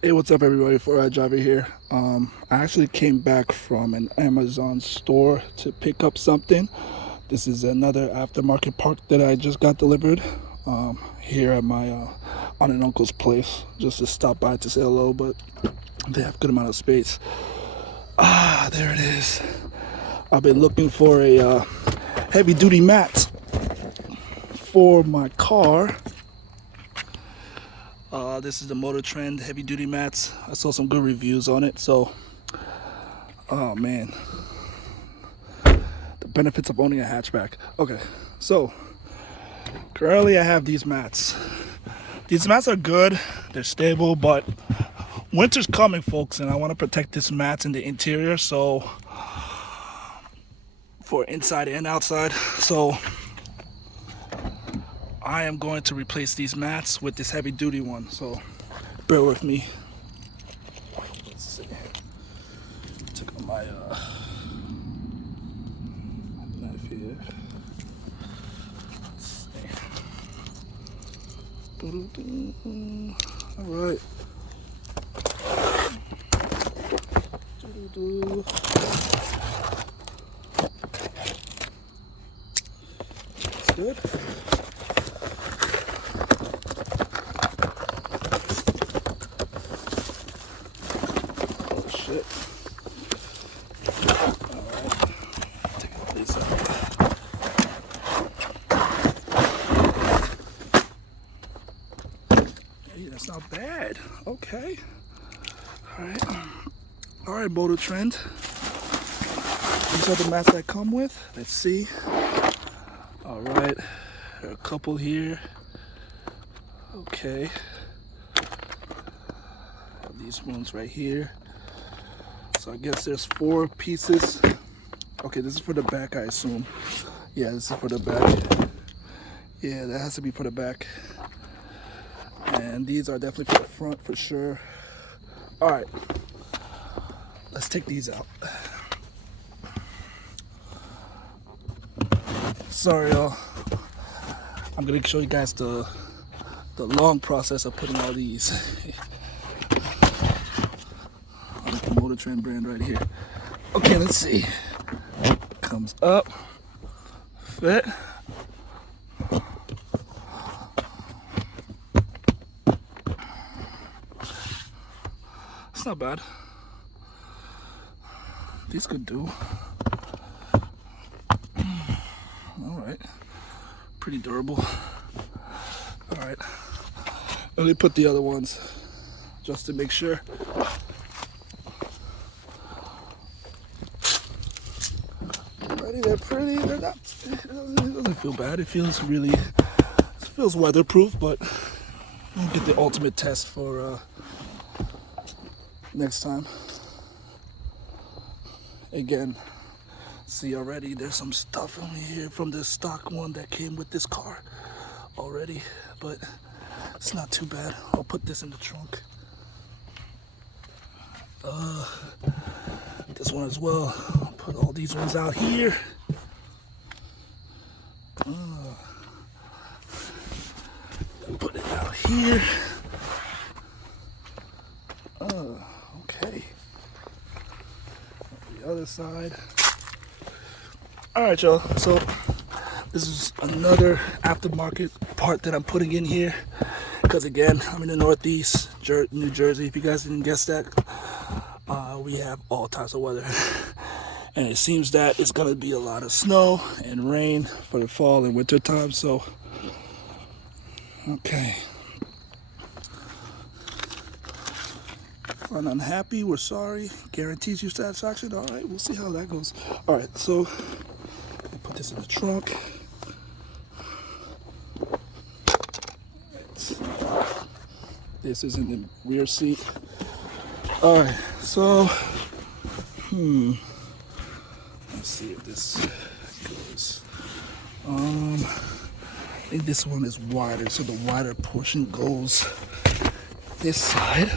Hey, what's up, everybody? For Driver here. I actually came back from an Amazon store to pick up something. This is another aftermarket part that I just got delivered here at my aunt and uncle's place. Just to stop by to say hello, but they have a good amount of space. Ah, there it is. I've been looking for a heavy-duty mat for my car. This is the Motor Trend heavy duty mats. I saw some good reviews on it, so oh man, the benefits of owning a hatchback. Okay, so currently I have these mats. These mats are good, they're stable, but winter's coming, folks, and I want to protect this mats in the interior, so for inside and outside. So I am going to replace these mats with this heavy duty one, so bear with me. Let's see. Took out my knife here. Let's see. All right. That's good. Oh shit. Alright. Take all these out. Hey, that's not bad. Okay. Alright. Alright, Motor Trend. These are the mats that come with. Let's see. Alright. There are a couple here. Okay. Have these ones right here. So I guess there's 4 pieces. Okay, this is for the back, I assume. Yeah, this is for the back. Yeah, that has to be for the back. And these are definitely for the front for sure. All right, let's take these out. Sorry, y'all. I'm gonna show you guys the long process of putting all these. I like the Motor Trend brand right here. Okay, let's see. Comes up, fit. It's not bad. These could do. All right. Pretty durable. All right. Let me put the other ones just to make sure. Alrighty, they're pretty. They're not. It doesn't feel bad. It feels really. It feels weatherproof, but we'll get the ultimate test for next time. Again, see already there's some stuff on here from the stock one that came with this car already, but it's not too bad. I'll put this in the trunk. This one as well. I'll put all these ones out here. Put it out here. Okay. The other side. All right, y'all. So this is another aftermarket part that I'm putting in here because again, I'm in the Northeast, New Jersey. If you guys didn't guess that, we have all types of weather, and it seems that it's gonna be a lot of snow and rain for the fall and winter time. So, okay. If unhappy, we're sorry. Guarantees you satisfaction. All right, we'll see how that goes. All right, so I'll put this in the trunk. This is in the rear seat. All right, so let's see if this goes. I think this one is wider, so the wider portion goes this side.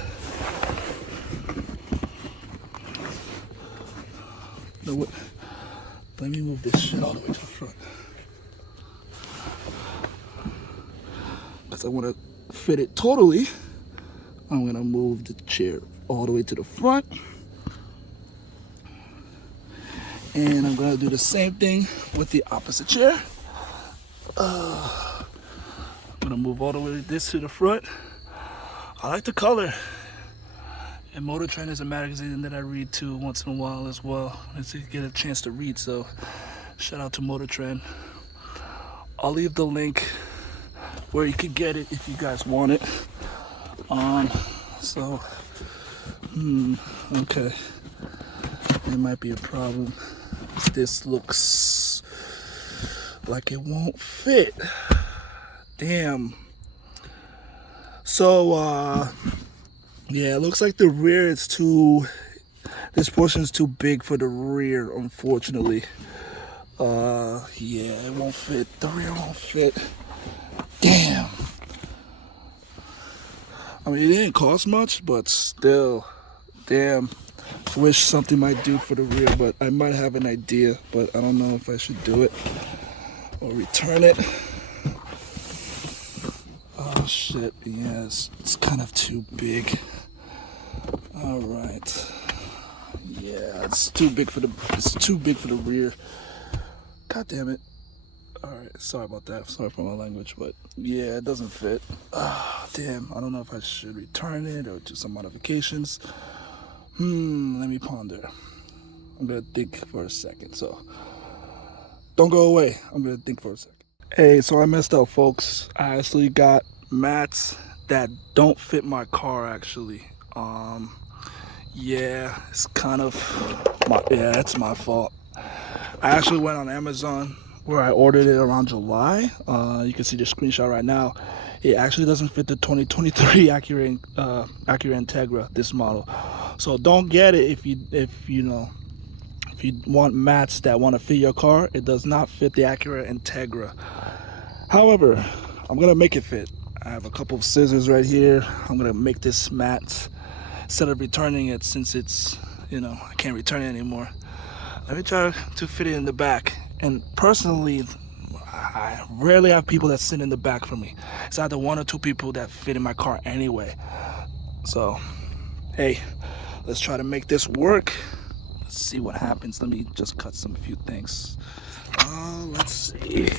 No, what? Let me move this shit all the way to the front, because I want to fit it totally I'm gonna move the chair all the way to the front. And I'm gonna do the same thing with the opposite chair. I'm gonna move all the way this to the front. I like the color. And Motor Trend is a magazine that I read too once in a while as well. I get a chance to read, so shout out to Motor Trend. I'll leave the link where you could get it if you guys want it. Okay. There might be a problem. This looks like it won't fit. Damn. So, yeah, it looks like the rear is this portion is too big for the rear, unfortunately. Yeah, it won't fit. The rear won't fit. Damn. I mean, it didn't cost much, but still, damn. I wish something might do for the rear, but I might have an idea, but I don't know if I should do it or return it. Oh shit, yeah, it's kind of too big. All right. Yeah, it's too big for the rear. God damn it. All right, sorry about that. Sorry for my language, but yeah, it doesn't fit. Damn, I don't know if I should return it or do some modifications. Let me ponder. I'm gonna think for a second, so don't go away. I'm gonna think for a second. Hey, so I messed up, folks. I actually got mats that don't fit my car, actually. Yeah, it's kind of it's my fault. I actually went on Amazon where I ordered it around July. You can see the screenshot right now. It actually doesn't fit the 2023 Acura Integra, this model. So don't get it if you want mats that want to fit your car. It does not fit the Acura Integra. However, I'm gonna make it fit. I have a couple of scissors right here. I'm gonna make this mat instead of returning it, since it's I can't return it anymore. Let me try to fit it in the back. And personally, I rarely have people that sit in the back for me. It's either one or two people that fit in my car anyway. So, hey, let's try to make this work. Let's see what happens. Let me just cut a few things. Let's see.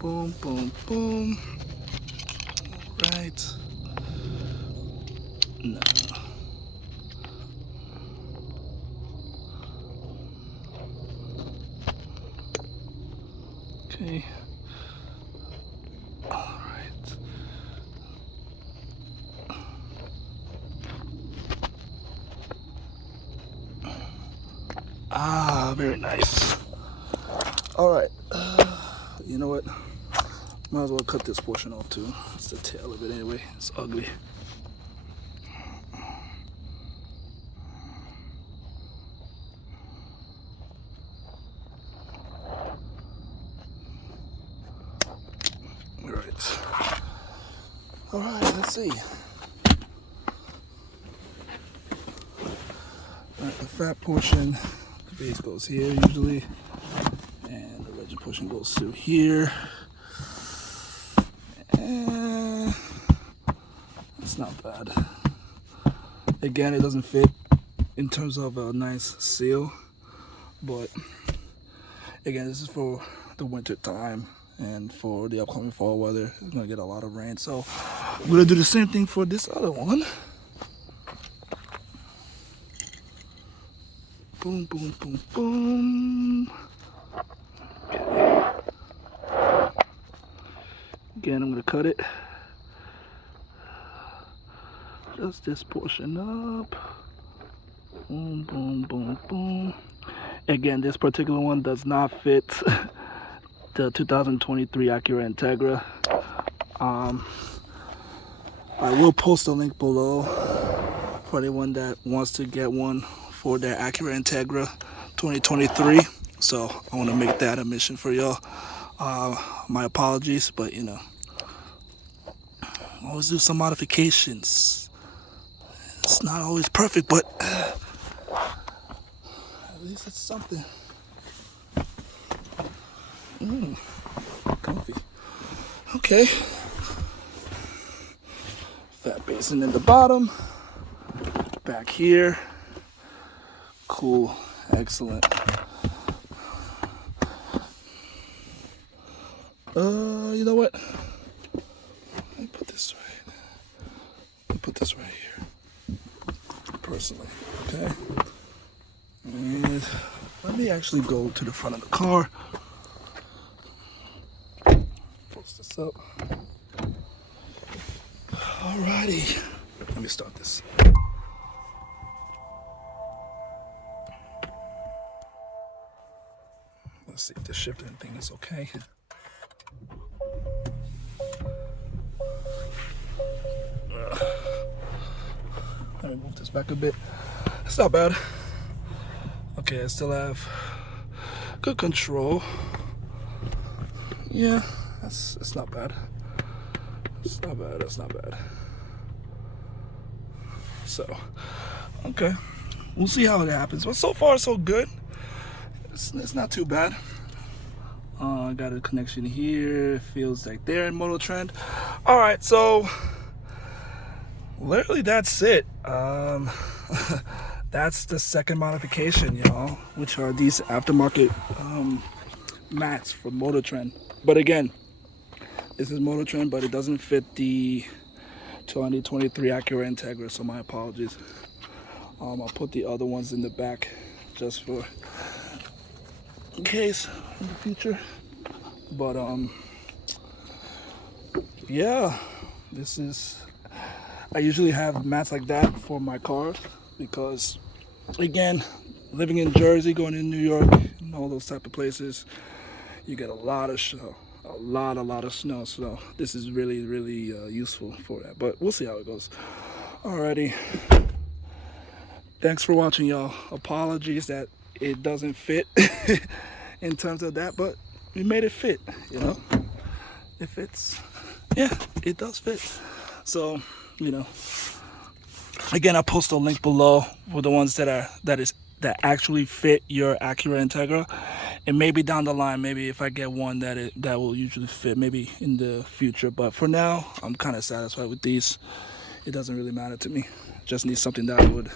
Boom, boom, boom. Right. No. Okay. All right. Very nice. All right. You know what? Might as well cut this portion off too. It's the tail of it anyway. It's ugly. All right, let's see. All right, the fat portion, the base goes here usually, and the rigid portion goes through here. And it's not bad. Again, it doesn't fit in terms of a nice seal, but again, this is for the winter time. And for the upcoming fall weather, it's gonna get a lot of rain. So I'm gonna do the same thing for this other one. Boom, boom, boom, boom. Okay. Again, I'm gonna cut it. Just this portion up. Boom, boom, boom, boom. Again, this particular one does not fit the 2023 Acura Integra. I will post a link below for anyone that wants to get one for their Acura Integra 2023. So I want to make that a mission for y'all. My apologies, but always do some modifications. It's not always perfect, but at least it's something. Comfy. Okay. That basin in the bottom. Back here. Cool. Excellent. You know what? Let me put this right here. Personally, okay? And let me actually go to the front of the car. Post this up. Alrighty. Let me start this. Let's see if the shifting thing is okay. Let me move this back a bit. It's not bad. Okay, I still have good control. Yeah, it's not bad. It's not bad, that's not bad. So, okay. We'll see how it happens. But so far, so good. It's not too bad. I got a connection here. It feels like they're in Moto Trend. Alright, so literally that's it. That's the second modification, y'all, which are these aftermarket mats from Moto Trend. But again, this is Moto Trend, but it doesn't fit the 2023 Acura Integra, so my apologies. I'll put the other ones in the back just for in case in the future. But yeah, this is, I usually have mats like that for my cars because, again, living in Jersey, going to New York and all those type of places, you get a lot of snow, a lot of snow. So this is really useful for that. But we'll see how it goes. Alrighty, thanks for watching, y'all. Apologies that it doesn't fit in terms of that, but we made it fit, you know. It fits. Yeah, it does fit. So, you know, again, I'll post a link below for the ones that actually fit your Acura Integra, and maybe down the line, maybe if I get one that will usually fit, maybe in the future. But for now, I'm kind of satisfied with these. It doesn't really matter to me. Just need something that would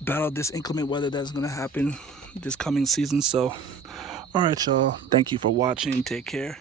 battle this inclement weather that's gonna happen this coming season. So, all right, y'all. Thank you for watching. Take care.